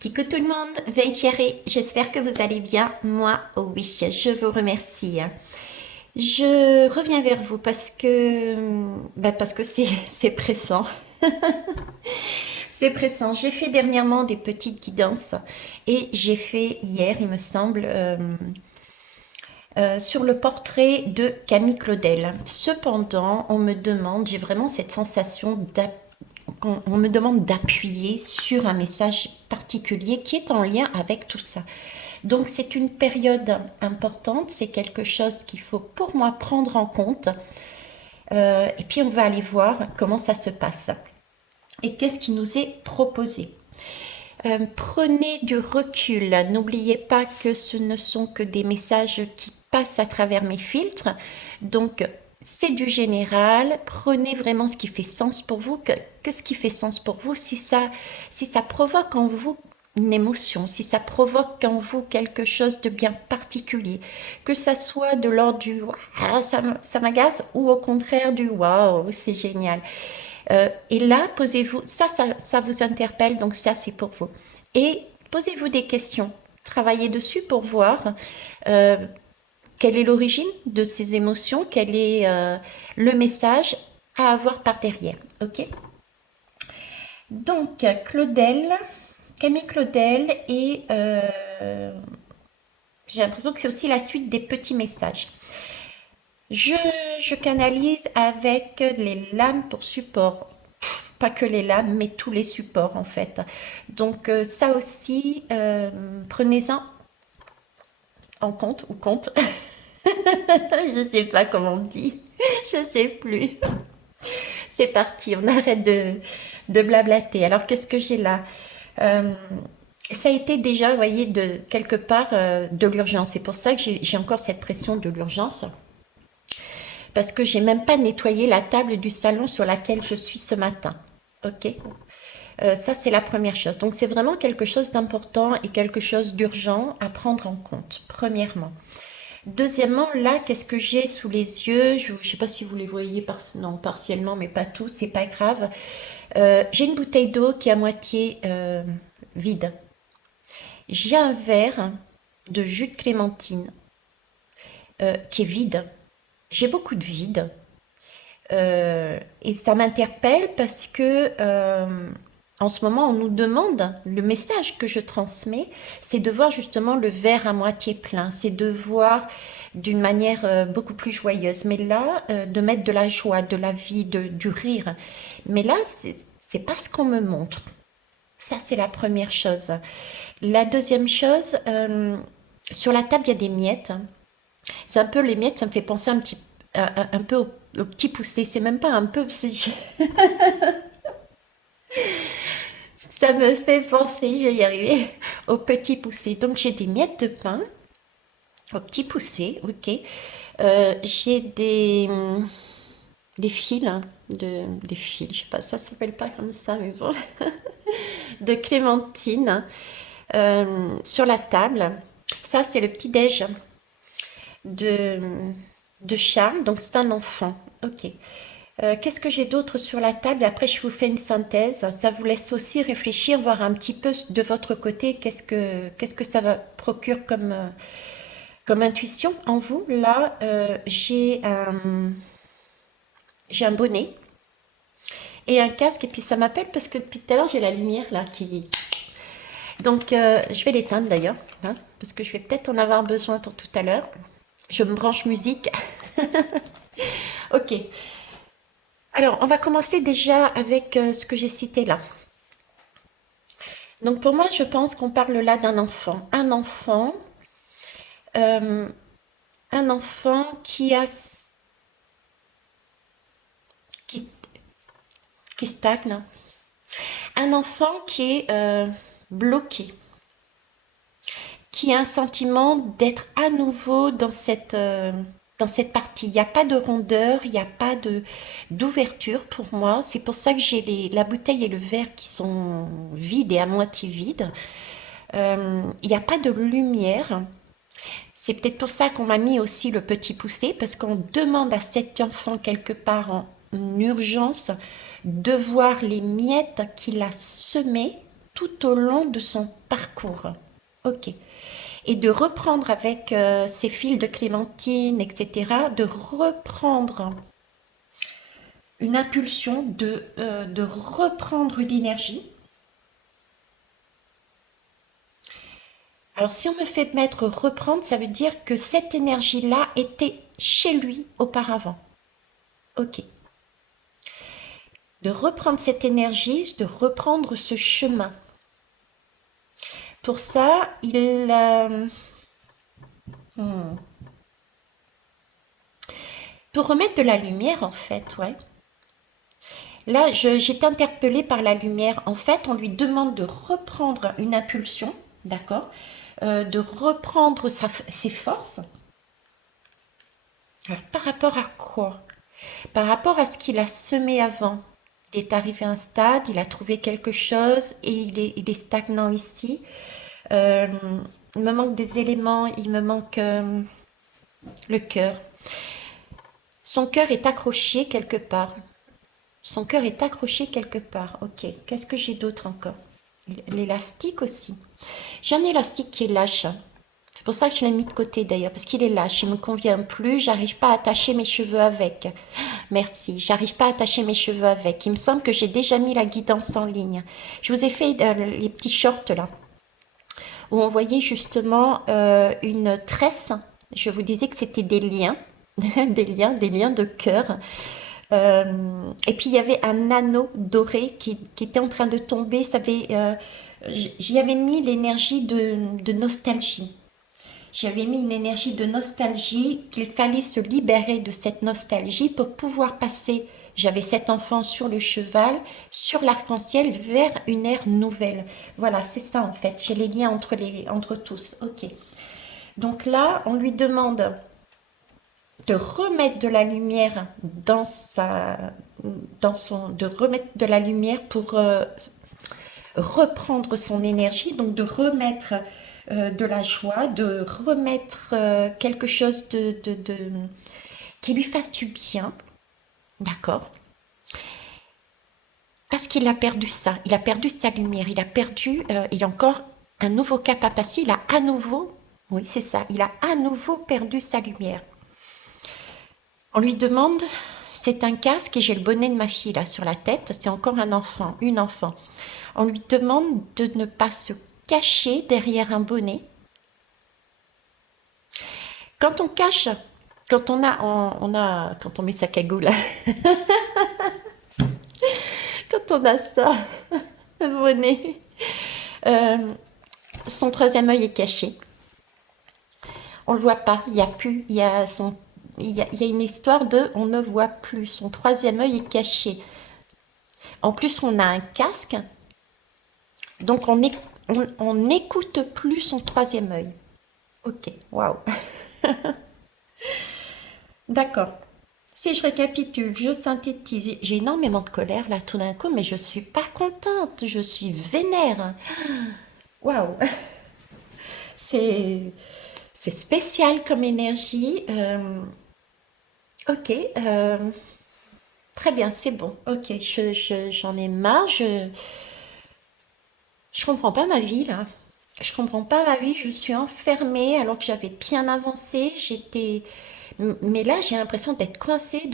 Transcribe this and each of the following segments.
Coucou tout le monde, Thierry, j'espère que vous allez bien. Moi, oui, je vous remercie. Je reviens vers vous parce que c'est pressant. C'est pressant. J'ai fait dernièrement des petites guidances et j'ai fait hier, il me semble, sur le portrait de Camille Claudel. Cependant, j'ai vraiment cette sensation on me demande d'appuyer sur un message particulier qui est en lien avec tout ça. Donc c'est une période importante, c'est quelque chose qu'il faut pour moi prendre en compte. Et puis on va aller voir comment ça se passe. Et qu'est-ce qui nous est proposé. Prenez du recul, n'oubliez pas que ce ne sont que des messages qui passent à travers mes filtres. Donc c'est du général, prenez vraiment ce qui fait sens pour vous. Qu'est-ce qui fait sens pour vous si ça provoque en vous une émotion, si ça provoque en vous quelque chose de bien particulier, que ça soit de l'ordre du ah, ça m'agace ou au contraire du waouh, c'est génial. Et là, posez-vous, ça vous interpelle, donc ça c'est pour vous. Et posez-vous des questions, travaillez dessus pour voir euh, quelle est l'origine de ces émotions, quel est le message à avoir par derrière. Ok. Donc Claudel, Camille Claudel et j'ai l'impression que c'est aussi la suite des petits messages. Je, je canalise avec les lames pour support. Pas que les lames, mais tous les supports en fait. Donc ça aussi, prenez-en en compte ou compte. Je sais pas comment on dit. Je sais plus. C'est parti, on arrête de blablater. Alors qu'est-ce que j'ai là? Euh, Ça a été déjà, vous voyez, de quelque part de l'urgence. C'est pour ça que j'ai encore cette pression de l'urgence. Parce que j'ai même pas nettoyé la table du salon sur laquelle je suis ce matin. Ok. Ça, c'est la première chose. Donc, c'est vraiment quelque chose d'important et quelque chose d'urgent à prendre en compte, premièrement. Deuxièmement, là, qu'est-ce que j'ai sous les yeux? Je ne sais pas si vous les voyez non, partiellement, mais pas tous, c'est pas grave. J'ai une bouteille d'eau qui est à moitié vide. J'ai un verre de jus de clémentine qui est vide. J'ai beaucoup de vide. Et ça m'interpelle parce que en ce moment, on nous demande, le message que je transmets, c'est de voir justement le verre à moitié plein, c'est de voir d'une manière beaucoup plus joyeuse. Mais là, de mettre de la joie, de la vie, du rire. Mais là, c'est pas ce qu'on me montre. Ça, c'est la première chose. La deuxième chose, sur la table, il y a des miettes. C'est un peu les miettes, ça me fait penser un peu au petit poussé. C'est même pas un peu, ça me fait penser, je vais y arriver, au petit poussé. Donc j'ai des miettes de pain, au petit poussé, ok. J'ai des fils, hein, des fils, je sais pas, ça s'appelle pas comme ça, mais bon, de clémentine sur la table. Ça, c'est le petit déj de, de Charles, donc c'est un enfant. Ok. Qu'est-ce que j'ai d'autre sur la table? Après, je vous fais une synthèse. Ça vous laisse aussi réfléchir, voir un petit peu de votre côté, qu'est-ce que ça va procure comme intuition en vous. Là, j'ai un bonnet et un casque, et puis ça m'appelle parce que depuis tout à l'heure, j'ai la lumière là qui... Donc, je vais l'éteindre d'ailleurs, hein, parce que je vais peut-être en avoir besoin pour tout à l'heure. Je me branche musique. Ok. Alors, on va commencer déjà avec ce que j'ai cité là. Donc, pour moi, je pense qu'on parle là d'un enfant. Euh, un enfant qui, qui stagne. Un enfant qui est bloqué, qui a un sentiment d'être à nouveau dans cette partie. Il n'y a pas de rondeur, il n'y a pas d'ouverture pour moi. C'est pour ça que j'ai la bouteille et le verre qui sont vides et à moitié vides. Il n'y a pas de lumière. C'est peut-être pour ça qu'on m'a mis aussi le petit poussé, parce qu'on demande à cet enfant quelque part en urgence de voir les miettes qu'il a semées tout au long de son parcours. Ok. Et de reprendre avec ces fils de clémentine, etc., de reprendre une impulsion, de reprendre une énergie. Alors si on me fait mettre reprendre, ça veut dire que cette énergie-là était chez lui auparavant. Ok. De reprendre cette énergie, de reprendre ce chemin. Pour ça, pour remettre de la lumière, en fait, ouais. Là, j'étais interpellée par la lumière. En fait, on lui demande de reprendre une impulsion, d'accord, de reprendre ses forces. Alors, par rapport à quoi? Par rapport à ce qu'il a semé avant. Il est arrivé à un stade, il a trouvé quelque chose et il est stagnant ici. Euh, il me manque des éléments, il me manque le cœur. Son cœur est accroché quelque part. Son cœur est accroché quelque part. Ok, qu'est-ce que j'ai d'autre encore? L'élastique aussi. J'ai un élastique qui est lâche. C'est pour ça que je l'ai mis de côté d'ailleurs, parce qu'il est lâche, il ne me convient plus, j'arrive pas à attacher mes cheveux avec. Merci, j'arrive pas à attacher mes cheveux avec. Il me semble que j'ai déjà mis la guidance en ligne. Je vous ai fait les petits shorts là, où on voyait justement une tresse. Je vous disais que c'était des liens, des liens de cœur. Et puis il y avait un anneau doré qui était en train de tomber. J'y avais mis l'énergie de nostalgie. J'avais mis une énergie de nostalgie qu'il fallait se libérer de cette nostalgie pour pouvoir passer. J'avais cet enfant sur le cheval, sur l'arc-en-ciel, vers une ère nouvelle. Voilà, c'est ça en fait. J'ai les liens entre tous. Ok. Donc là, on lui demande de remettre de la lumière de remettre de la lumière pour reprendre son énergie, donc de remettre de la joie, de remettre quelque chose qui lui fasse du bien, d'accord? Parce qu'il a perdu ça, il a perdu sa lumière, il a encore un nouveau cap à passer, il a à nouveau, oui c'est ça, il a à nouveau perdu sa lumière. On lui demande, c'est un casque et j'ai le bonnet de ma fille là sur la tête, c'est encore un enfant, une enfant. On lui demande de ne pas se cacher derrière un bonnet. Quand on cache, quand on met sa cagoule, quand on a ça, un bonnet, euh, son troisième œil est caché. On le voit pas, il y a plus, il y a une histoire de, on ne voit plus, son troisième œil est caché. En plus, on a un casque, donc on n'écoute plus son troisième œil. Ok, waouh. D'accord. Si je récapitule, je synthétise, j'ai énormément de colère là tout d'un coup, mais je suis pas contente, je suis vénère. Waouh, c'est c'est spécial comme énergie. Ok, très bien, c'est bon. Ok, j'en ai marre. Je comprends pas ma vie là. Je comprends pas ma vie. Je suis enfermée alors que j'avais bien avancé. Mais là, j'ai l'impression d'être coincée,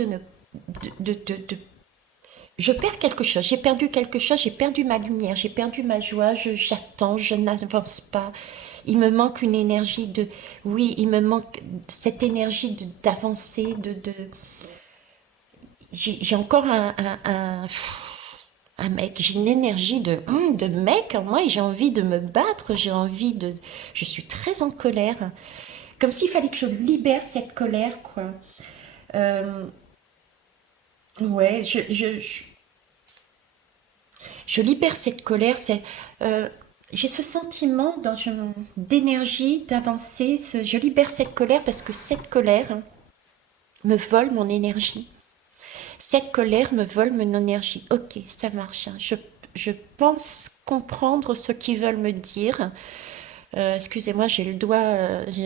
je perds quelque chose. J'ai perdu quelque chose. J'ai perdu ma lumière. J'ai perdu ma joie. J'attends. Je n'avance pas. Il me manque une énergie oui, il me manque cette énergie d'avancer, j'ai encore un mec, j'ai une énergie de mec en moi et j'ai envie de me battre, je suis très en colère, comme s'il fallait que je libère cette colère, quoi. Euh, ouais, je libère cette colère, j'ai ce sentiment d'énergie, d'avancer, je libère cette colère parce que cette colère me vole mon énergie. Cette colère me vole mon énergie. Ok, ça marche, hein. Je pense comprendre ce qu'ils veulent me dire. Excusez-moi, j'ai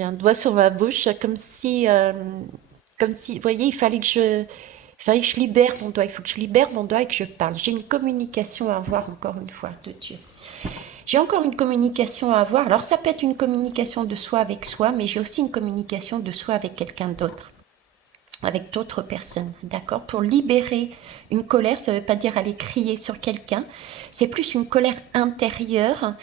un doigt sur ma bouche, comme si, vous voyez, il fallait que je libère mon doigt. Il faut que je libère mon doigt et que je parle. J'ai une communication à avoir encore une fois de Dieu. J'ai encore une communication à avoir. Alors, ça peut être une communication de soi avec soi, mais j'ai aussi une communication de soi avec quelqu'un d'autre, avec d'autres personnes, d'accord? Pour libérer une colère, ça ne veut pas dire aller crier sur quelqu'un, c'est plus une colère intérieure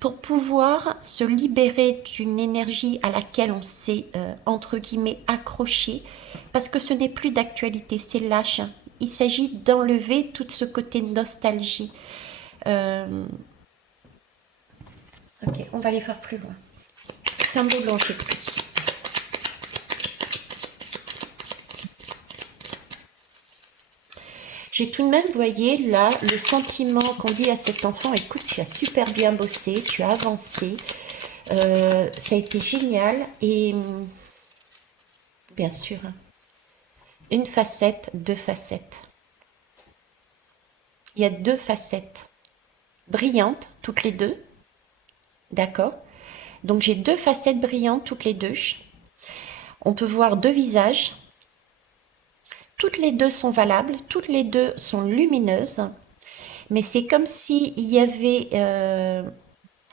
pour pouvoir se libérer d'une énergie à laquelle on s'est, entre guillemets, accroché, parce que ce n'est plus d'actualité, c'est lâche. Il s'agit d'enlever tout ce côté nostalgie. Euh, ok, on va aller voir plus loin. Symbole en fait. J'ai tout de même, vous voyez, là, le sentiment qu'on dit à cet enfant, écoute, tu as super bien bossé, tu as avancé, ça a été génial, et bien sûr, une facette, deux facettes. Il y a deux facettes brillantes, toutes les deux, d'accord? Donc j'ai deux facettes brillantes, toutes les deux. On peut voir deux visages, toutes les deux sont valables, toutes les deux sont lumineuses, mais c'est comme s'il y avait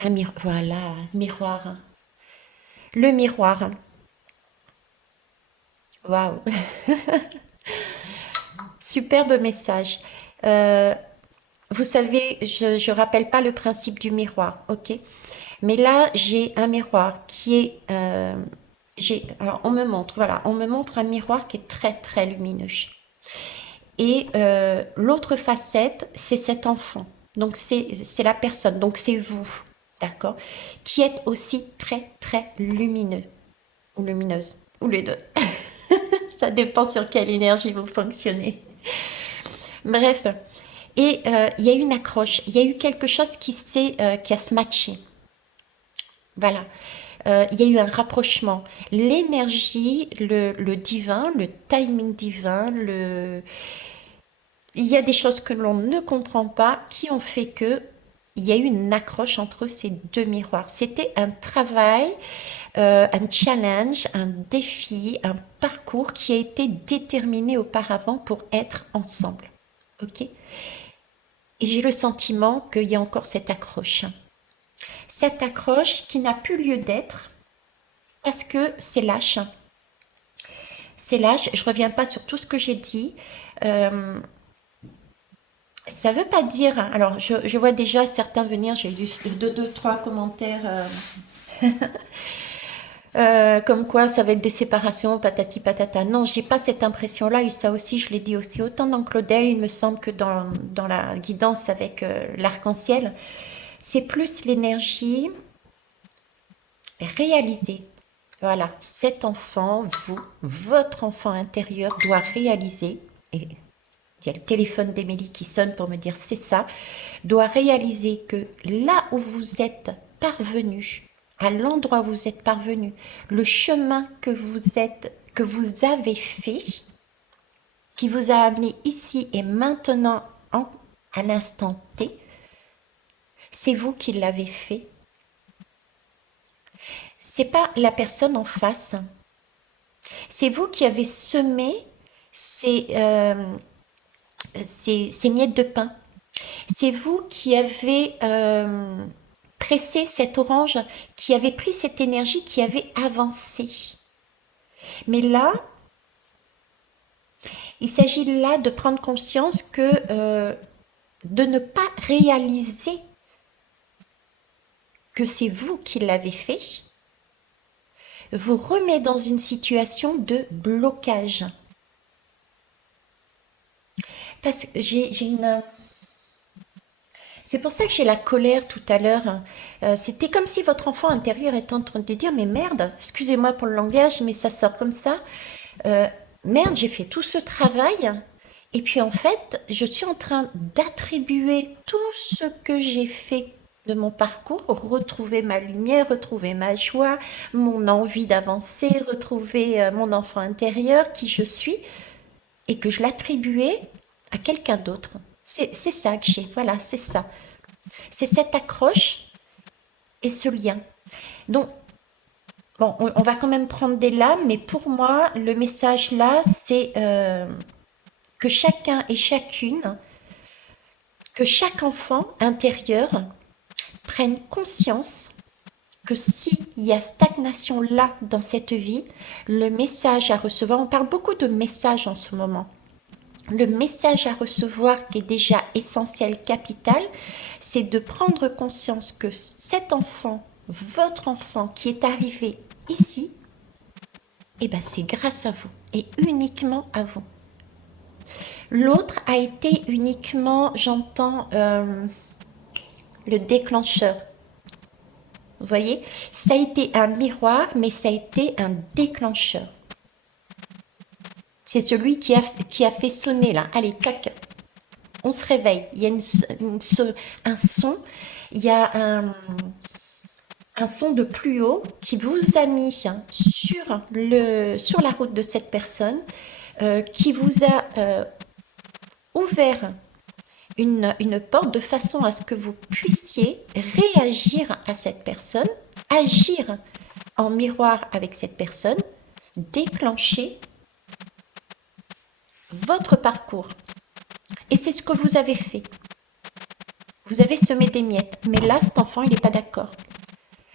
un miroir, voilà, miroir. Le miroir. Waouh, superbe message. Euh, vous savez, je rappelle pas le principe du miroir, ok? Mais là, j'ai un miroir qui est, alors on me montre, voilà, on me montre un miroir qui est très très lumineux. Et l'autre facette, c'est cet enfant. Donc c'est la personne, donc c'est vous, d'accord, qui êtes aussi très très lumineux ou lumineuse, ou les deux. Ça dépend sur quelle énergie vous fonctionnez. Bref, et il y a eu une accroche, il y a eu quelque chose qui a se matché. Voilà. Il y a eu un rapprochement. L'énergie, le divin, le timing divin, il y a des choses que l'on ne comprend pas qui ont fait que il y a eu une accroche entre ces deux miroirs. C'était un travail, un challenge, un défi, un parcours qui a été déterminé auparavant pour être ensemble. Ok? Et j'ai le sentiment qu'il y a encore cette accroche. Cette accroche qui n'a plus lieu d'être parce que c'est lâche. C'est lâche. Je reviens pas sur tout ce que j'ai dit. Euh, Ça veut pas dire. Alors, je vois déjà certains venir. J'ai lu deux, trois commentaires comme quoi ça va être des séparations, patati patata. Non, j'ai pas cette impression-là. Et ça aussi, je l'ai dit aussi autant dans Claudel. Il me semble que dans la guidance avec l'arc-en-ciel, c'est plus l'énergie réalisée. Voilà, cet enfant, vous, votre enfant intérieur doit réaliser, et il y a le téléphone d'Émilie qui sonne pour me dire c'est ça, doit réaliser que là où vous êtes parvenu, à l'endroit où vous êtes parvenu, le chemin que vous avez fait, qui vous a amené ici et maintenant à l'instant T, c'est vous qui l'avez fait. C'est pas la personne en face. C'est vous qui avez semé ces, ces miettes de pain. C'est vous qui avez pressé cette orange, qui avez pris cette énergie, qui avait avancé. Mais là, il s'agit là de prendre conscience que de ne pas réaliser que c'est vous qui l'avez fait, vous remet dans une situation de blocage. Parce que j'ai une... C'est pour ça que j'ai la colère tout à l'heure. C'était comme si votre enfant intérieur était en train de dire, mais merde, excusez-moi pour le langage, mais ça sort comme ça. Euh, Merde, j'ai fait tout ce travail. Et puis en fait, je suis en train d'attribuer tout ce que j'ai fait de mon parcours, retrouver ma lumière, retrouver ma joie, mon envie d'avancer, retrouver mon enfant intérieur, qui je suis, et que je l'attribuais à quelqu'un d'autre. C'est ça que j'ai, voilà, c'est ça. C'est cette accroche et ce lien. Donc, bon, on va quand même prendre des lames, mais pour moi, le message là, c'est que chacun et chacune Que chaque enfant intérieur prenne conscience que s'il y a stagnation là dans cette vie, le message à recevoir, on parle beaucoup de messages en ce moment, le message à recevoir qui est déjà essentiel, capital, c'est de prendre conscience que cet enfant, votre enfant qui est arrivé ici, eh ben c'est grâce à vous et uniquement à vous. L'autre a été uniquement, j'entends, le déclencheur. Vous voyez, ça a été un miroir, mais ça a été un déclencheur. C'est celui qui a fait sonner là. Allez, tac, on se réveille. Il y a un son, il y a un son de plus haut qui vous a mis sur la route de cette personne, qui vous a ouvert une porte de façon à ce que vous puissiez réagir à cette personne, agir en miroir avec cette personne, déclencher votre parcours. Et c'est ce que vous avez fait. Vous avez semé des miettes. Mais là, cet enfant, il n'est pas d'accord.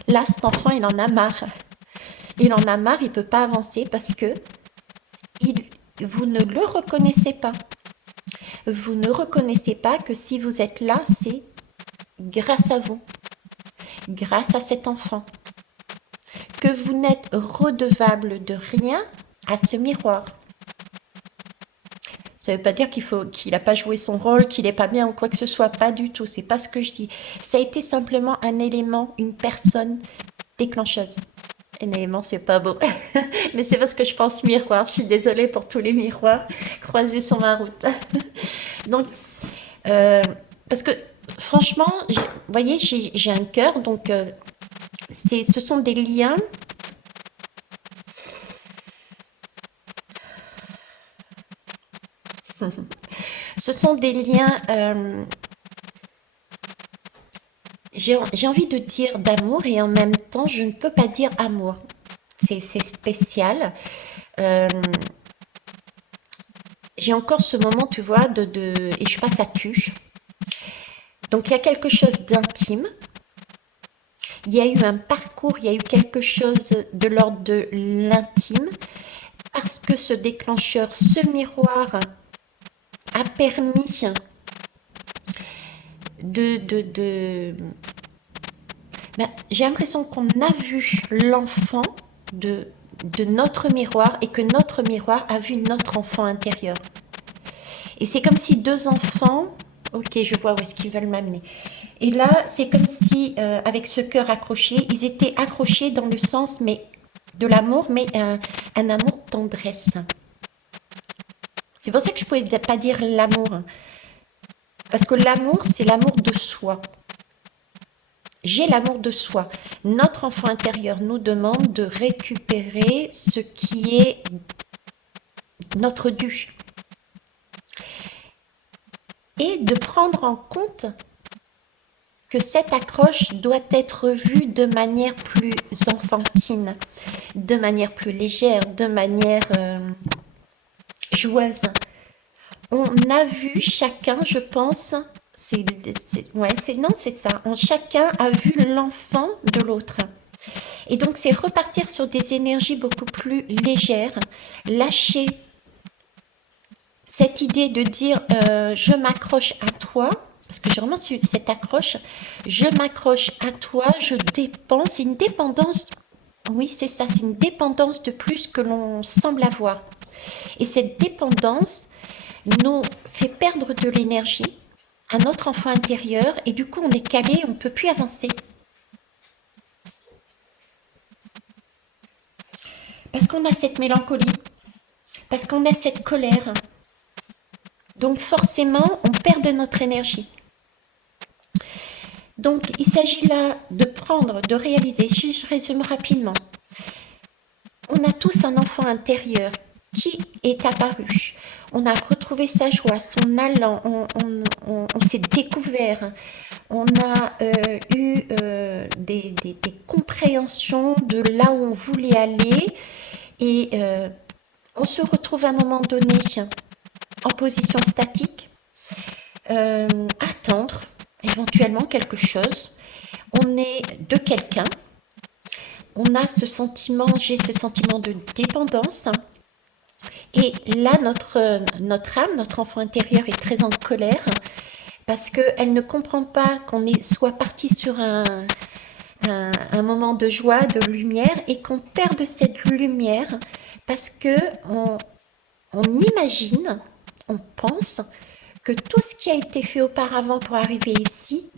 Là, cet enfant, il en a marre. Il en a marre, il ne peut pas avancer parce que vous ne le reconnaissez pas. Vous ne reconnaissez pas que si vous êtes là, c'est grâce à vous, grâce à cet enfant, que vous n'êtes redevable de rien à ce miroir. Ça ne veut pas dire qu'il n'a pas joué son rôle, qu'il n'est pas bien ou quoi que ce soit, pas du tout, c'est pas ce que je dis. Ça a été simplement un élément, une personne déclencheuse. Un élément, c'est pas beau, mais c'est parce que je pense miroir. Je suis désolée pour tous les miroirs croisés sur ma route. Donc, parce que franchement, vous voyez, j'ai un cœur, donc ce sont des liens. Ce sont des liens, j'ai envie de dire d'amour et en même temps, je ne peux pas dire amour. C'est spécial. Euh, j'ai encore ce moment, tu vois, et je passe à tu. Donc, il y a quelque chose d'intime. Il y a eu un parcours, il y a eu quelque chose de l'ordre de l'intime. Parce que ce déclencheur, ce miroir a permis j'ai l'impression qu'on a vu l'enfant de notre miroir et que notre miroir a vu notre enfant intérieur. Et c'est comme si deux enfants, ok, je vois où est-ce qu'ils veulent m'amener. Et là, c'est comme si, avec ce cœur accroché, ils étaient accrochés dans le sens de l'amour, mais un amour tendresse. C'est pour ça que je ne pouvais pas dire l'amour. Parce que l'amour, c'est l'amour de soi. J'ai l'amour de soi. Notre enfant intérieur nous demande de récupérer ce qui est notre dû. Et de prendre en compte que cette accroche doit être vue de manière plus enfantine, de manière plus légère, de manière joueuse. On a vu chacun, je pense, c'est ça. Chacun a vu l'enfant de l'autre. Et donc, c'est repartir sur des énergies beaucoup plus légères, lâcher cette idée de dire je m'accroche à toi, parce que j'ai vraiment cette accroche, je m'accroche à toi, je dépends, c'est une dépendance, oui, c'est ça, c'est une dépendance de plus que l'on semble avoir. Et cette dépendance nous fait perdre de l'énergie à notre enfant intérieur et du coup on est calé, on ne peut plus avancer. Parce qu'on a cette mélancolie, parce qu'on a cette colère. Donc forcément, on perd de notre énergie. Donc il s'agit là de réaliser, si je résume rapidement, on a tous un enfant intérieur qui est apparu. On a retrouvé sa joie, son allant, on s'est découvert, on a eu des compréhensions de là où on voulait aller et on se retrouve à un moment donné en position statique. attendre éventuellement quelque chose. On est de quelqu'un, on a ce sentiment, j'ai ce sentiment de dépendance. Et là, notre âme, notre enfant intérieur est très en colère parce qu'elle ne comprend pas soit parti sur un moment de joie, de lumière, et qu'on perde cette lumière parce que on imagine, on pense que tout ce qui a été fait auparavant pour arriver ici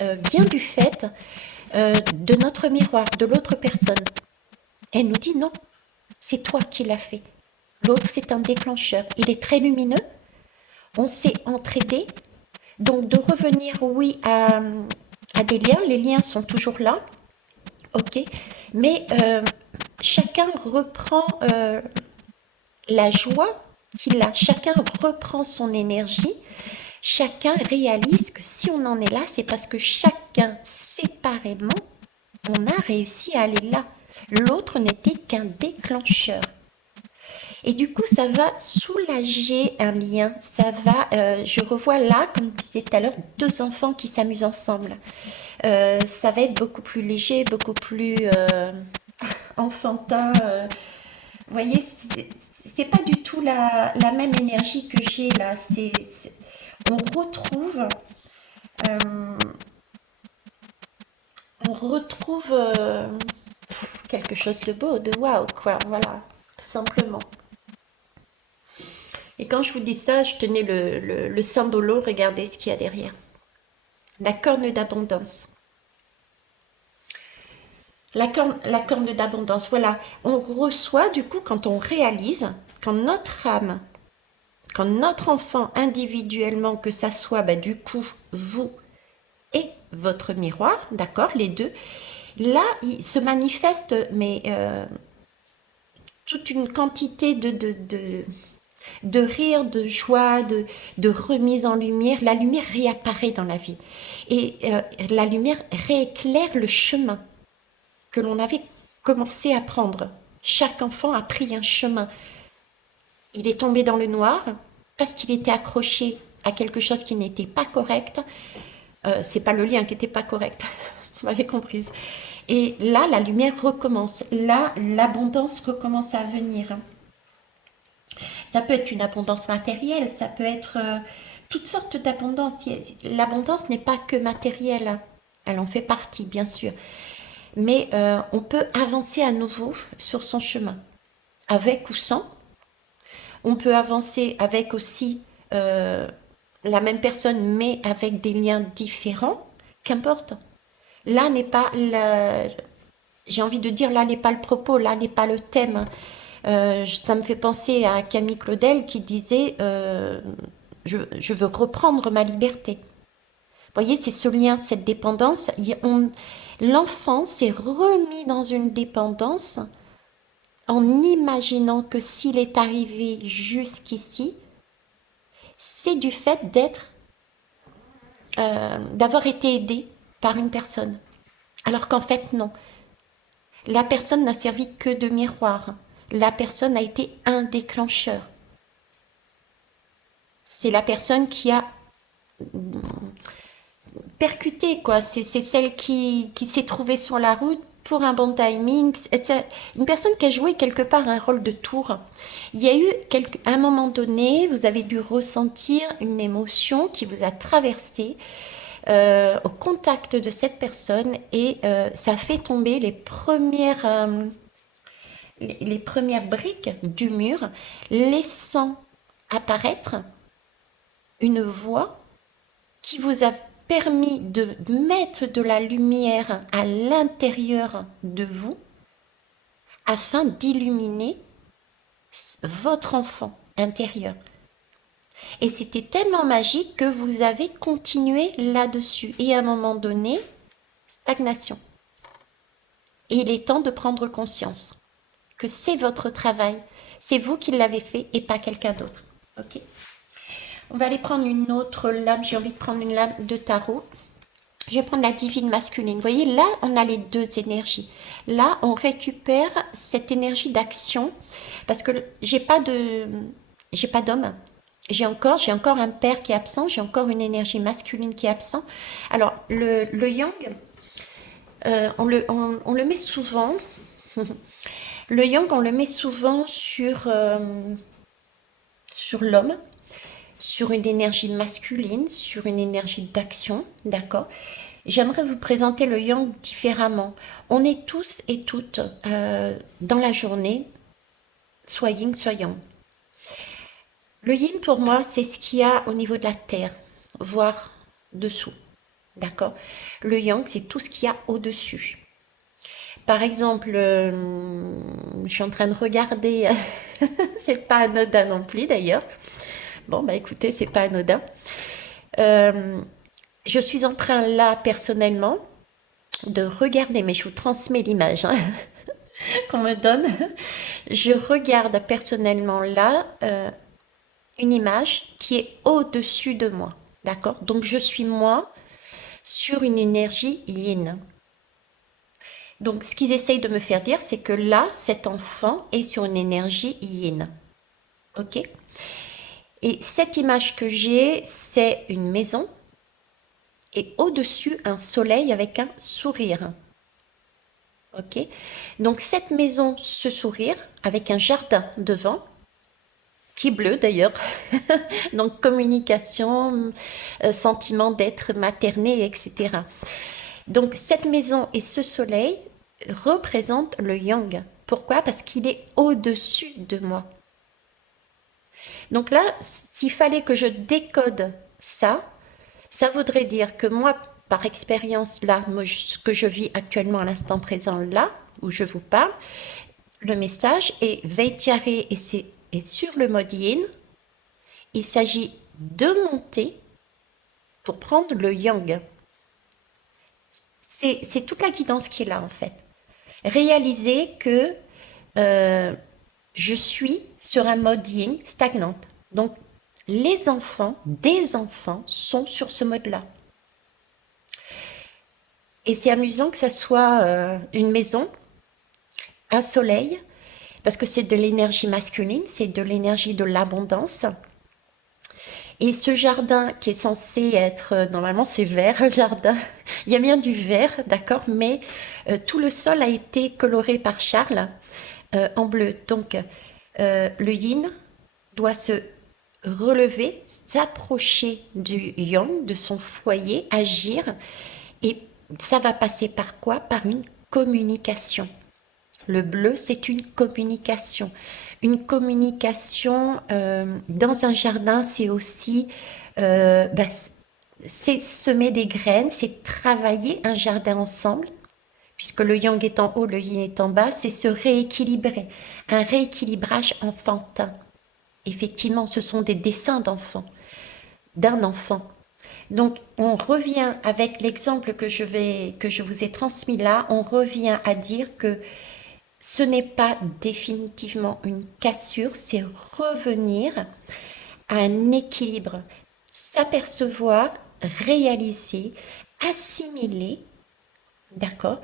vient du fait de notre miroir, de l'autre personne. Elle nous dit non, c'est toi qui l'as fait. L'autre, c'est un déclencheur. Il est très lumineux. On s'est entraidé. Donc, de revenir, oui, à des liens. Les liens sont toujours là. OK. Mais chacun reprend la joie qu'il a. Chacun reprend son énergie. Chacun réalise que si on en est là, c'est parce que chacun, séparément, on a réussi à aller là. L'autre n'était qu'un déclencheur. Et du coup, ça va soulager un lien. Ça va, je revois là, comme je disais tout à l'heure, deux enfants qui s'amusent ensemble. Ça va être beaucoup plus léger, beaucoup plus enfantin. Vous voyez, c'est pas du tout la même énergie que j'ai là. On retrouve, euh, on retrouve quelque chose de beau, de waouh, quoi. Voilà, tout simplement. Et quand je vous dis ça, je tenais le symbolo, regardez ce qu'il y a derrière. La corne d'abondance. La corne d'abondance, voilà. On reçoit du coup quand on réalise, quand notre âme, quand notre enfant individuellement, que ça soit du coup vous et votre miroir, d'accord, les deux, là il se manifeste mais toute une quantité de rire, de joie, de remise en lumière. La lumière réapparaît dans la vie. Et la lumière rééclaire le chemin que l'on avait commencé à prendre. Chaque enfant a pris un chemin. Il est tombé dans le noir parce qu'il était accroché à quelque chose qui n'était pas correct. C'est pas le lien qui n'était pas correct, vous m'avez comprise. Et là, la lumière recommence. Là, l'abondance recommence à venir. Ça peut être une abondance matérielle, ça peut être toutes sortes d'abondance. L'abondance n'est pas que matérielle, elle en fait partie, bien sûr. Mais on peut avancer à nouveau sur son chemin, avec ou sans. On peut avancer avec aussi la même personne, mais avec des liens différents, qu'importe. Là n'est pas, j'ai envie de dire, là n'est pas le propos, là n'est pas le thème. Ça me fait penser à Camille Claudel qui disait je veux reprendre ma liberté. Vous voyez, c'est ce lien, cette dépendance. L'enfant s'est remis dans une dépendance en imaginant que s'il est arrivé jusqu'ici, c'est du fait d'avoir été aidé par une personne. Alors qu'en fait, non. La personne n'a servi que de miroir. La personne a été un déclencheur. C'est la personne qui a percuté, quoi. C'est celle qui s'est trouvée sur la route pour un bon timing. C'est une personne qui a joué quelque part un rôle de tour. Il y a eu un moment donné, vous avez dû ressentir une émotion qui vous a traversé au contact de cette personne et ça fait tomber les premières briques du mur, laissant apparaître une voix qui vous a permis de mettre de la lumière à l'intérieur de vous afin d'illuminer votre enfant intérieur. Et c'était tellement magique que vous avez continué là-dessus. Et à un moment donné, stagnation. Et il est temps de prendre conscience que c'est votre travail, c'est vous qui l'avez fait et pas quelqu'un d'autre. Ok. On va aller prendre une autre lame. J'ai envie de prendre une lame de tarot. Je vais prendre la divine masculine. Vous voyez, là, on a les deux énergies. Là, on récupère cette énergie d'action parce que j'ai pas d'homme. j'ai encore un père qui est absent, j'ai encore une énergie masculine qui est absent. Alors, le yang, on le met souvent, le yang, on le met souvent sur l'homme, sur une énergie masculine, sur une énergie d'action, d'accord? J'aimerais vous présenter le yang différemment. On est tous et toutes dans la journée, soit yin, soit yang. Le yin, pour moi, c'est ce qu'il y a au niveau de la terre, voire dessous. D'accord? Le yang, c'est tout ce qu'il y a au-dessus. Par exemple, je suis en train de regarder, c'est pas anodin non plus d'ailleurs. Bon, bah écoutez, c'est pas anodin. Euh, je suis en train là, personnellement, de regarder, mais je vous transmets l'image hein, qu'on me donne. Je regarde personnellement là une image qui est au-dessus de moi. D'accord? Donc je suis moi sur une énergie yin. Donc ce qu'ils essayent de me faire dire, c'est que là, cet enfant est sur une énergie yin. Ok? Et cette image que j'ai, c'est une maison et au-dessus un soleil avec un sourire. Ok? Donc cette maison, ce sourire, avec un jardin devant, qui est bleu d'ailleurs. Donc communication, sentiment d'être materné, etc. Donc cette maison et ce soleil représentent le yang. Pourquoi? Parce qu'il est au-dessus de moi. Donc là, s'il fallait que je décode ça, ça voudrait dire que moi, par expérience là, ce que je vis actuellement à l'instant présent là, où je vous parle, le message est Veityare et c'est sur le mode yin. Il s'agit de monter pour prendre le yang. C'est toute la guidance qui est là en fait. Réaliser que je suis sur un mode yin stagnante. Donc les enfants, des enfants, sont sur ce mode-là. Et c'est amusant que ça soit une maison, un soleil, parce que c'est de l'énergie masculine, c'est de l'énergie de l'abondance. Et ce jardin qui est censé être, normalement c'est vert, un jardin, il y a bien du vert, d'accord, mais tout le sol a été coloré par Charles en bleu. Donc le yin doit se relever, s'approcher du yang, de son foyer, agir, et ça va passer par quoi? Par une communication. Le bleu, c'est une communication. Une communication dans un jardin, c'est aussi c'est semer des graines, c'est travailler un jardin ensemble, puisque le yang est en haut, le yin est en bas, c'est se rééquilibrer, un rééquilibrage enfantin. Effectivement, ce sont des dessins d'enfants, d'un enfant. Donc, on revient avec l'exemple que je vous ai transmis là, on revient à dire que ce n'est pas définitivement une cassure, c'est revenir à un équilibre, s'apercevoir, réaliser, assimiler, d'accord,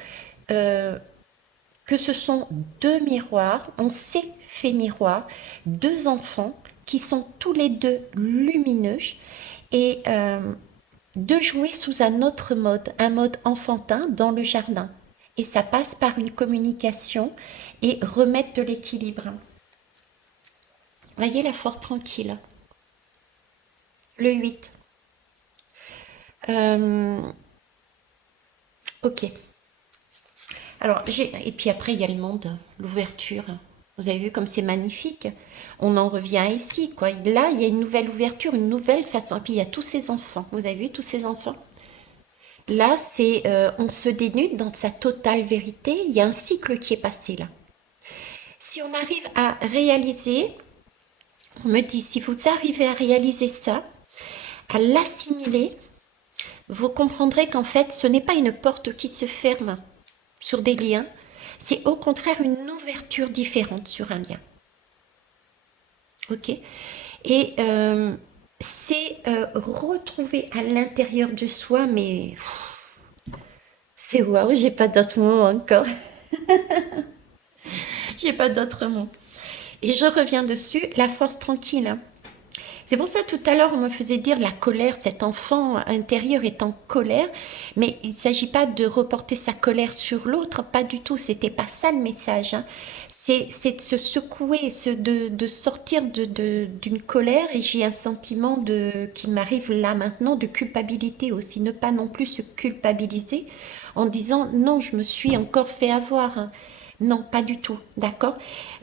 que ce sont deux miroirs, on s'est fait miroir, deux enfants qui sont tous les deux lumineux et de jouer sous un autre mode, un mode enfantin dans le jardin. Et ça passe par une communication et remettre de l'équilibre. Voyez la force tranquille. Le 8. Ok. Alors, et puis après, il y a le monde, l'ouverture. Vous avez vu comme c'est magnifique. On en revient ici, quoi. Là, il y a une nouvelle ouverture, une nouvelle façon. Et puis, il y a tous ces enfants. Vous avez vu tous ces enfants? Là, c'est on se dénude dans sa totale vérité. Il y a un cycle qui est passé là. Si on arrive à réaliser, on me dit, si vous arrivez à réaliser ça, à l'assimiler, vous comprendrez qu'en fait, ce n'est pas une porte qui se ferme sur des liens, c'est au contraire une ouverture différente sur un lien. Ok? Et c'est retrouver à l'intérieur de soi, mais c'est waouh, j'ai pas d'autres mots encore. J'ai pas d'autres mots. Et je reviens dessus, la force tranquille. Hein. C'est pour ça tout à l'heure on me faisait dire la colère, cet enfant intérieur est en colère, mais il ne s'agit pas de reporter sa colère sur l'autre, pas du tout, c'était pas ça le message, hein. C'est de se secouer, de sortir d'une colère et j'ai un sentiment qui m'arrive là maintenant de culpabilité aussi, ne pas non plus se culpabiliser en disant non, je me suis encore fait avoir, hein. Non, pas du tout, d'accord.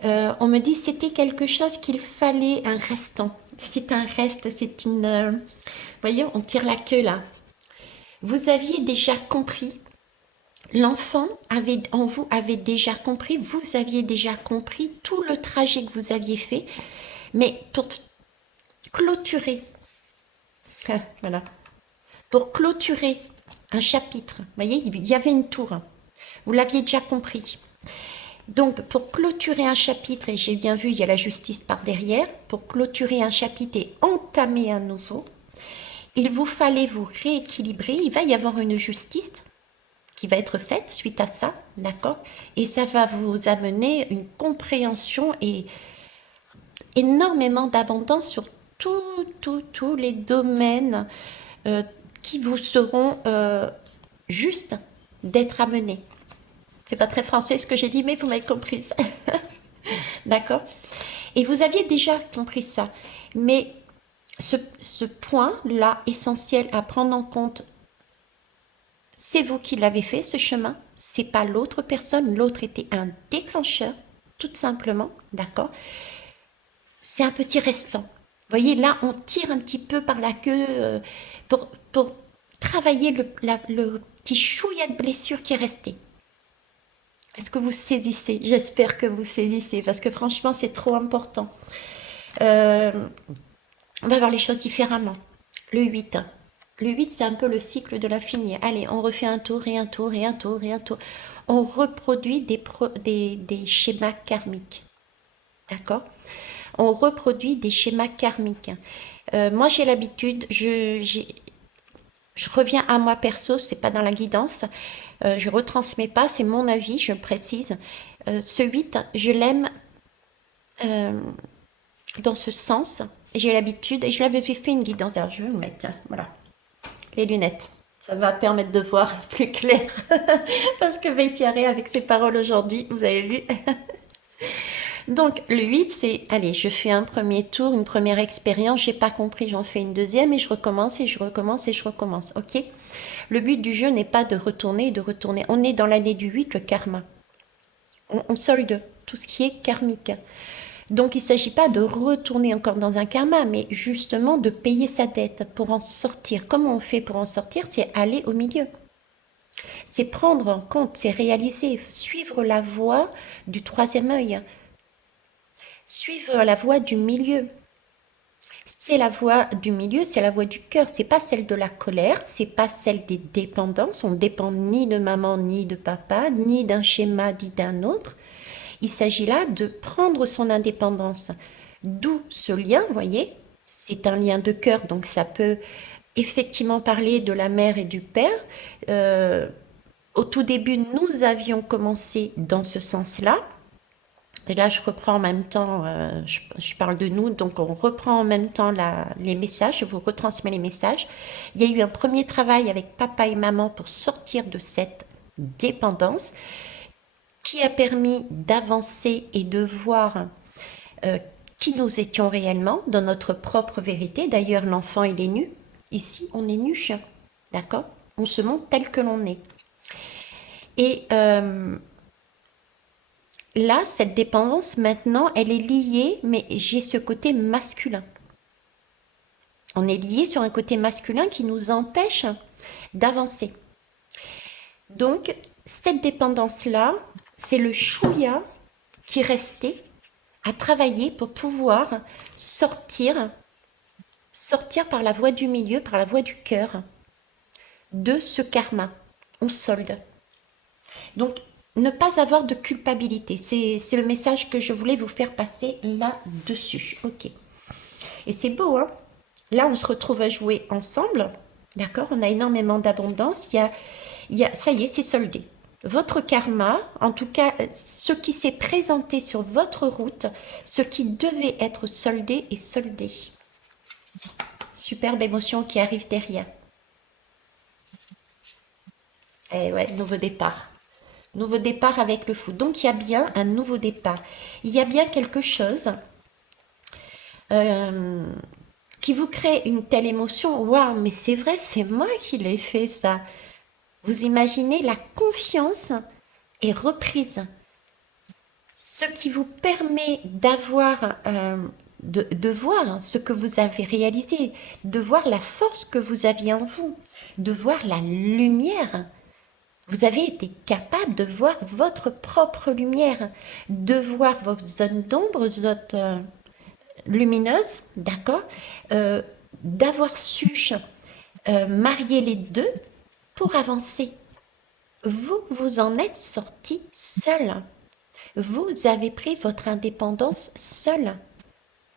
On me dit c'était quelque chose qu'il fallait un restant. C'est un reste, c'est une... voyez, on tire la queue là. Vous aviez déjà compris, l'enfant avait, en vous avait déjà compris, vous aviez déjà compris tout le trajet que vous aviez fait, mais pour clôturer, voilà, pour clôturer un chapitre, vous voyez, il y avait une tour, vous l'aviez déjà compris. Donc, pour clôturer un chapitre, et j'ai bien vu, il y a la justice par derrière, pour clôturer un chapitre et entamer un nouveau, il vous fallait vous rééquilibrer, il va y avoir une justice qui va être faite suite à ça, d'accord? Et ça va vous amener une compréhension et énormément d'abondance sur tous les domaines euh, qui vous seront justes d'être amenés. C'est pas très français ce que j'ai dit, mais vous m'avez compris. D'accord? Et vous aviez déjà compris ça. Mais ce point-là, essentiel à prendre en compte, c'est vous qui l'avez fait, ce chemin. C'est pas l'autre personne. L'autre était un déclencheur, tout simplement. D'accord? C'est un petit restant. Vous voyez, là, on tire un petit peu par la queue pour travailler le petit chouïa de blessure qui est resté. Est-ce que vous saisissez? J'espère que vous saisissez, parce que franchement, c'est trop important. Euh, on va voir les choses différemment. Le 8. Le 8, c'est un peu le cycle de l'infini. Allez, on refait un tour et un tour et un tour et un tour. On reproduit des schémas karmiques. D'accord? On reproduit des schémas karmiques. Moi, j'ai l'habitude, je reviens à moi perso, c'est pas dans la guidance. Je retransmets pas, c'est mon avis, je précise. Ce 8, je l'aime dans ce sens. J'ai l'habitude, et je l'avais fait une guidance, d'ailleurs je vais me mettre, voilà, les lunettes. Ça va permettre de voir plus clair. Parce que Veitiaré, avec ses paroles aujourd'hui, vous avez vu. Donc, le 8, c'est, allez, je fais un premier tour, une première expérience, j'ai pas compris, j'en fais une deuxième, et je recommence, et je recommence, et je recommence, ok? Le but du jeu n'est pas de retourner et de retourner. On est dans l'année du 8, le karma. On solde tout ce qui est karmique. Donc, il ne s'agit pas de retourner encore dans un karma, mais justement de payer sa dette pour en sortir. Comment on fait pour en sortir? C'est aller au milieu. C'est prendre en compte, c'est réaliser, suivre la voie du troisième œil, suivre la voie du milieu. C'est la voie du milieu, c'est la voie du cœur, c'est pas celle de la colère, c'est pas celle des dépendances, on ne dépend ni de maman, ni de papa, ni d'un schéma, ni d'un autre. Il s'agit là de prendre son indépendance. D'où ce lien, vous voyez, c'est un lien de cœur, donc ça peut effectivement parler de la mère et du père. Au tout début, nous avions commencé dans ce sens-là. Et là, je reprends en même temps, je parle de nous, donc on reprend en même temps les messages, je vous retransmets les messages. Il y a eu un premier travail avec papa et maman pour sortir de cette dépendance qui a permis d'avancer et de voir qui nous étions réellement dans notre propre vérité. D'ailleurs, l'enfant, il est nu. Ici, on est nu, d'accord? On se montre tel que l'on est. Et là, cette dépendance, maintenant, elle est liée, mais j'ai ce côté masculin. On est lié sur un côté masculin qui nous empêche d'avancer. Donc, cette dépendance-là, c'est le chouïa qui restait à travailler pour pouvoir sortir par la voie du milieu, par la voie du cœur, de ce karma. On solde. Donc, ne pas avoir de culpabilité. C'est le message que je voulais vous faire passer là-dessus. Ok. Et c'est beau, hein? Là, on se retrouve à jouer ensemble. D'accord? On a énormément d'abondance. Ça y est, c'est soldé. Votre karma, en tout cas, ce qui s'est présenté sur votre route, ce qui devait être soldé est soldé. superbe émotion qui arrive derrière. Eh ouais, nouveau départ. Nouveau départ avec le fou. Donc il y a bien un nouveau départ. Il y a bien quelque chose euh, qui vous crée une telle émotion. Waouh, mais c'est vrai, c'est moi qui l'ai fait ça. Vous imaginez, la confiance est reprise. Ce qui vous permet d'avoir, de voir ce que vous avez réalisé, de voir la force que vous aviez en vous, de voir la lumière. Vous avez été capable de voir votre propre lumière, de voir vos zones d'ombre, vos zones lumineuses, d'accord. Euh, D'avoir su marier les deux pour avancer. Vous, vous en êtes sorti seul. Vous avez pris votre indépendance seul.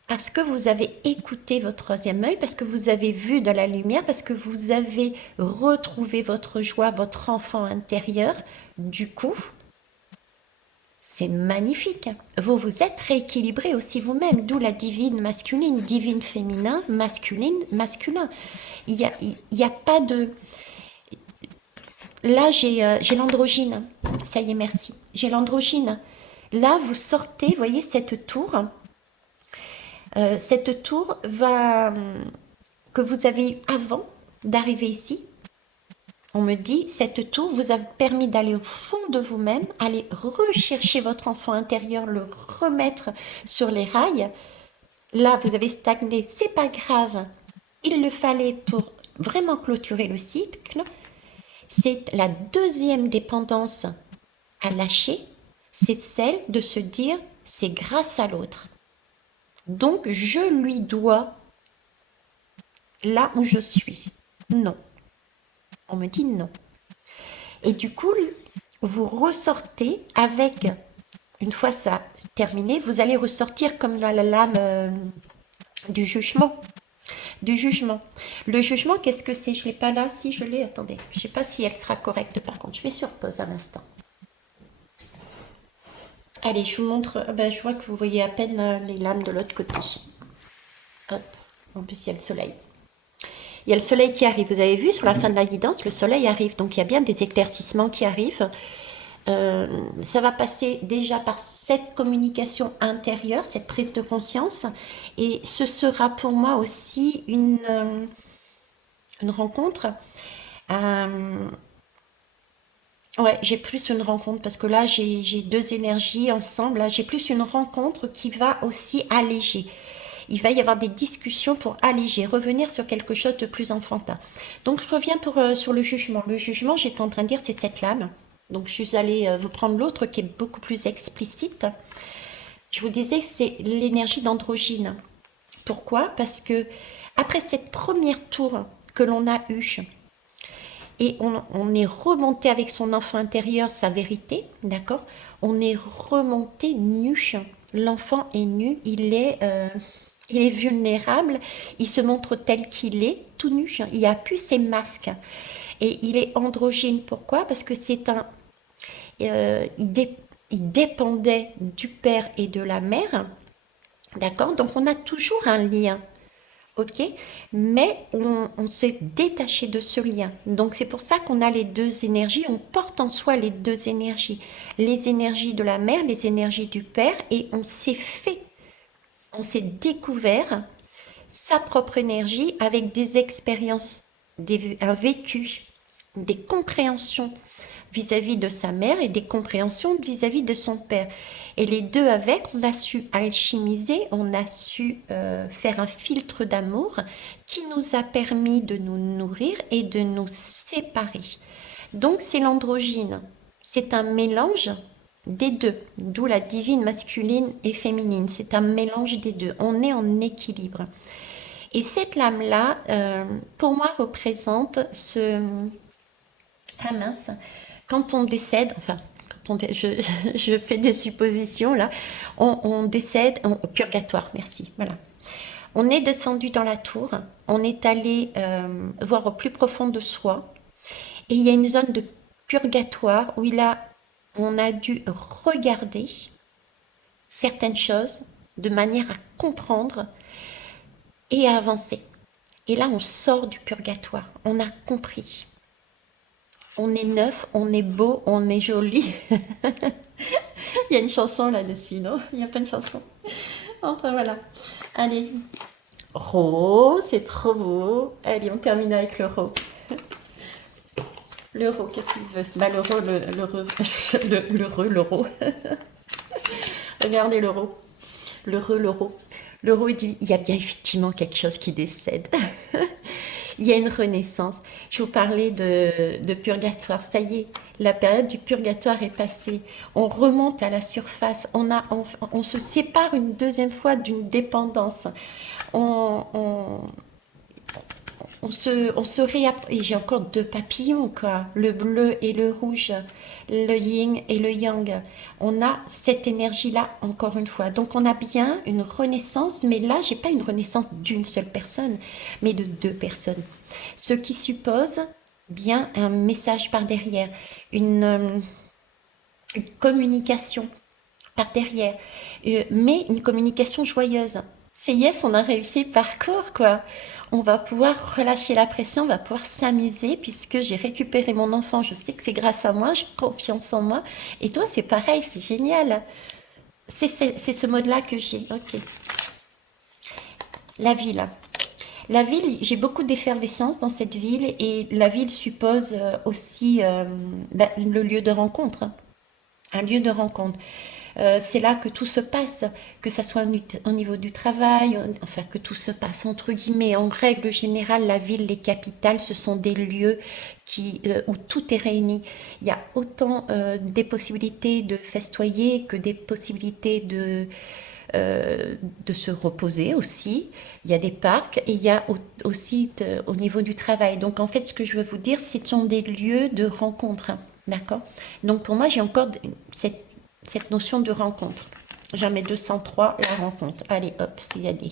Parce que vous avez écouté votre troisième œil, parce que vous avez vu de la lumière, parce que vous avez retrouvé votre joie, votre enfant intérieur. Du coup, c'est magnifique. Vous vous êtes rééquilibré aussi vous-même, d'où la divine masculine, divine féminin, masculine, masculin. Il y a pas de... Là, j'ai l'androgyne. Ça y est, merci. J'ai l'androgyne. Là, vous sortez, vous voyez, cette tour. Cette tour va, que vous avez eu avant d'arriver ici. On me dit, cette tour vous a permis d'aller au fond de vous-même, aller rechercher votre enfant intérieur, le remettre sur les rails. Là, vous avez stagné, c'est pas grave. Il le fallait pour vraiment clôturer le cycle. C'est la deuxième dépendance à lâcher, c'est celle de se dire, c'est grâce à l'autre. Donc, je lui dois là où je suis. Non. On me dit non. Et du coup, vous ressortez avec, une fois ça terminé, vous allez ressortir comme dans la lame du jugement. Du jugement. Le jugement, qu'est-ce que c'est? Je ne l'ai pas là. Si, je l'ai. Attendez. Je ne sais pas si elle sera correcte par contre. Je mets sur pause un instant. Allez, je vous montre. Ben, je vois que vous voyez à peine les lames de l'autre côté. Hop. En plus, il y a le soleil. Il y a le soleil qui arrive. Vous avez vu sur la fin de la guidance, le soleil arrive. Donc, il y a bien des éclaircissements qui arrivent. Ça va passer déjà par cette communication intérieure, cette prise de conscience. Et ce sera pour moi aussi une rencontre. Ouais, j'ai plus une rencontre parce que là, j'ai deux énergies ensemble. Là, j'ai plus une rencontre qui va aussi alléger. Il va y avoir des discussions pour alléger, revenir sur quelque chose de plus enfantin. Donc, je reviens sur le jugement. Le jugement, j'étais en train de dire, c'est cette lame. Donc, je suis allée vous prendre l'autre qui est beaucoup plus explicite. Je vous disais que c'est l'énergie d'androgyne. Pourquoi? Parce que après cette première tour que l'on a eue, et on est remonté avec son enfant intérieur, sa vérité, d'accord? On est remonté nu. L'enfant est nu, il est vulnérable, il se montre tel qu'il est, tout nu. Il n'y a plus ses masques. Et il est androgyne. Pourquoi? Parce que il dépendait du père et de la mère, d'accord? Donc on a toujours un lien, ok? Mais on s'est détaché de ce lien. Donc c'est pour ça qu'on a les deux énergies, on porte en soi les deux énergies. Les énergies de la mère, les énergies du père, et on s'est découvert sa propre énergie avec des expériences, un vécu, des compréhensions vis-à-vis de sa mère et des compréhensions vis-à-vis de son père. Et les deux avec, on a su alchimiser, on a su faire un filtre d'amour qui nous a permis de nous nourrir et de nous séparer. Donc c'est l'androgyne, c'est un mélange des deux, d'où la divine masculine et féminine, c'est un mélange des deux, on est en équilibre. Et cette lame-là, pour moi, représente ah mince, quand on décède, enfin, je fais des suppositions là, on décède au purgatoire, merci, voilà. On est descendu dans la tour, on est allé voir au plus profond de soi, et il y a une zone de purgatoire où on a dû regarder certaines choses de manière à comprendre et à avancer. Et là, on sort du purgatoire. On a compris. On est neuf, on est beau, on est joli. Il y a une chanson là-dessus, non? Il y a pas de chanson. Enfin voilà. Allez. Rose, c'est trop beau. Allez, on termine avec le rose. L'euro, qu'est-ce qu'il veut? Bah l'euro, l'euro. Regardez l'euro. L'euro. L'euro, il y a bien effectivement quelque chose qui décède. Il y a une renaissance. Je vous parlais de purgatoire. Ça y est, la période du purgatoire est passée. On remonte à la surface. On se sépare une deuxième fois d'une dépendance. On, on, on se et j'ai encore deux papillons, quoi. Le bleu et le rouge, le yin et le yang. On a cette énergie-là, encore une fois. Donc, on a bien une renaissance, mais là, j'ai pas une renaissance d'une seule personne, mais de deux personnes. Ce qui suppose bien un message par derrière, une communication par derrière, mais une communication joyeuse. C'est yes, on a réussi le parcours, quoi. On va pouvoir relâcher la pression, on va pouvoir s'amuser puisque j'ai récupéré mon enfant. Je sais que c'est grâce à moi, j'ai confiance en moi. Et toi, c'est pareil, c'est génial. C'est ce mode-là que j'ai. Ok. La ville. La ville, j'ai beaucoup d'effervescence dans cette ville et la ville suppose aussi le lieu de rencontre, hein. Un lieu de rencontre. C'est là que tout se passe, que ça soit au niveau du travail, enfin que tout se passe entre guillemets. En règle générale, la ville, les capitales, ce sont des lieux où tout est réuni. Il y a autant des possibilités de festoyer que des possibilités de se reposer aussi. Il y a des parcs et il y a aussi au niveau du travail. Donc en fait, ce que je veux vous dire, ce sont des lieux de rencontre. D'accord? Donc pour moi, j'ai encore cette notion de rencontre. J'en mets 203, la rencontre. Allez, hop, s'il y a des...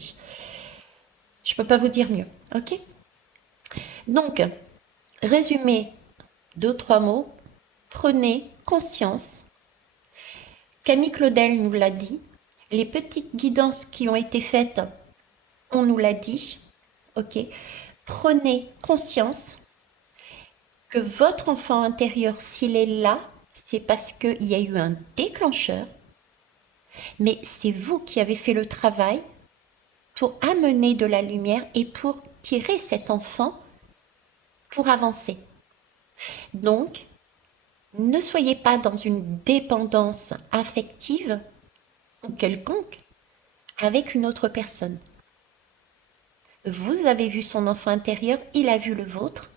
Je peux pas vous dire mieux, ok? Donc, résumé, deux, trois mots. Prenez conscience. Camille Claudel nous l'a dit. Les petites guidances qui ont été faites, on nous l'a dit. Ok? Prenez conscience que votre enfant intérieur, s'il est là, c'est parce qu'il y a eu un déclencheur, mais c'est vous qui avez fait le travail pour amener de la lumière et pour tirer cet enfant pour avancer. Donc, ne soyez pas dans une dépendance affective ou quelconque avec une autre personne. Vous avez vu son enfant intérieur, il a vu le vôtre.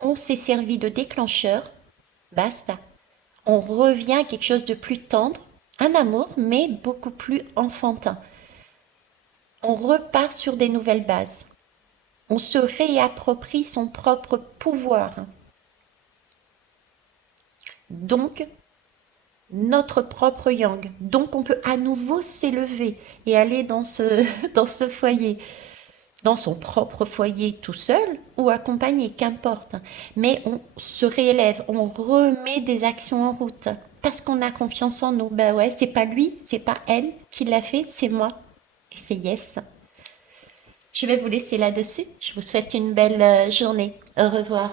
On s'est servi de déclencheur, basta. On revient à quelque chose de plus tendre, un amour, mais beaucoup plus enfantin. On repart sur des nouvelles bases. On se réapproprie son propre pouvoir. Donc, notre propre yang. Donc, on peut à nouveau s'élever et aller dans ce foyer, dans son propre foyer tout seul ou accompagné, qu'importe. Mais on se réélève, on remet des actions en route parce qu'on a confiance en nous. Ben ouais, c'est pas lui, c'est pas elle qui l'a fait, c'est moi. Et c'est yes. Je vais vous laisser là-dessus. Je vous souhaite une belle journée. Au revoir.